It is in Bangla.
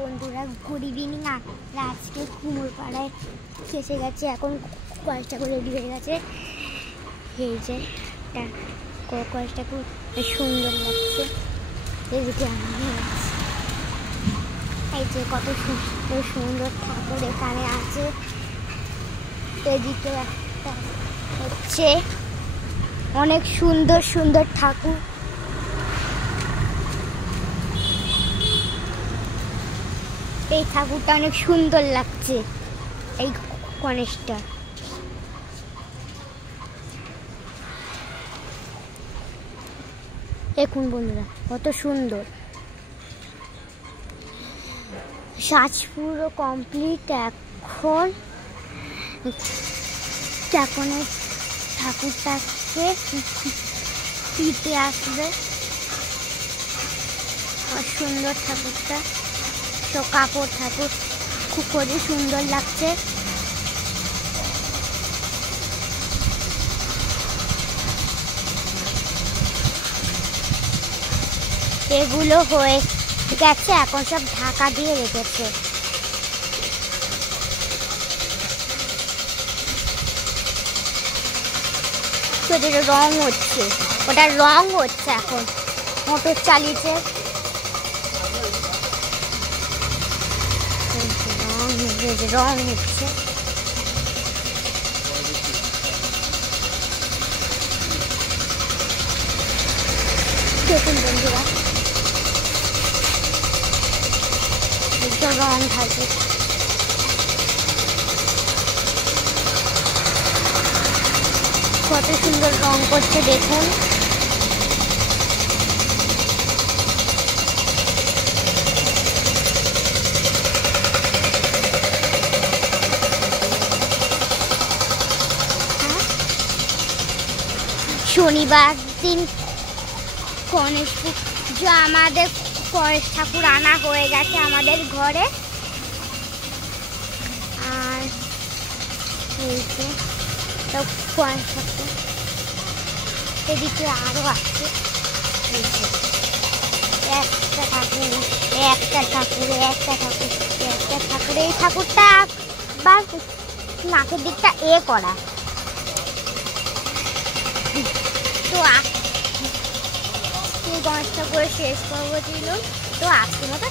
বন্ধুরা, গুড ইভিনিং। আজকে কুমোরপাড়ায় এসে গেছে, এখন কলেজটা করে রেডি হয়ে গেছে। এই যে কলেজটা খুব সুন্দর লাগছে। এদিকে আমি এই যে কত সুন্দর সুন্দর ঠাকুর এখানে আছে। এদিকে একটা হচ্ছে অনেক সুন্দর সুন্দর ঠাকুর। এই ঠাকুরটা অনেক সুন্দর লাগছে, এই গণেশটা। দেখুন বন্ধুরা কত সুন্দর। সাজ পুরো কমপ্লিট। এখন ঠাকুরটাকে দিতে আসবে। সুন্দর ঠাকুরটা, তো কাপড় ঠাকুর খুব করে সুন্দর লাগছে। এগুলো হয়ে গেছে, এখন সব ঢাকা দিয়ে রেখেছে। রং হচ্ছে, ওটা রং হচ্ছে, এখন মোটর চালিয়েছে। রং হচ্ছে। দেখুন বন্ধুরা রং থাকে। কত সুন্দর রং করছে দেখুন। শনিবার দিন গণেশ পুজো, আমাদের গণেশ ঠাকুর আনা হয়ে গেছে আমাদের ঘরে। আর এই যে গণেশ ঠাকুর, এদিকে আরো আছে। একটা ঠাকুর, একটা ঠাকুর, একটা ঠাকুর, একটা ঠাকুর। এই ঠাকুরটা বা নাকের দিকটা করা। তো গণেশ ঠাকুর শেষ করবো ছিল, তো আজকের মতো